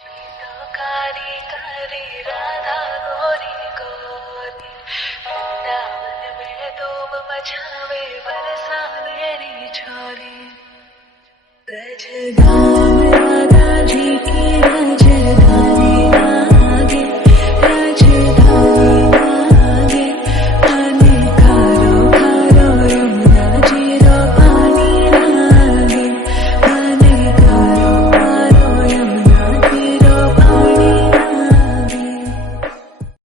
तो कारी कारी राधा गोरी गोरी, वृंदावन में धूम मचावे बरसा मेरी छोरी। ब्रज धाम राधा जी की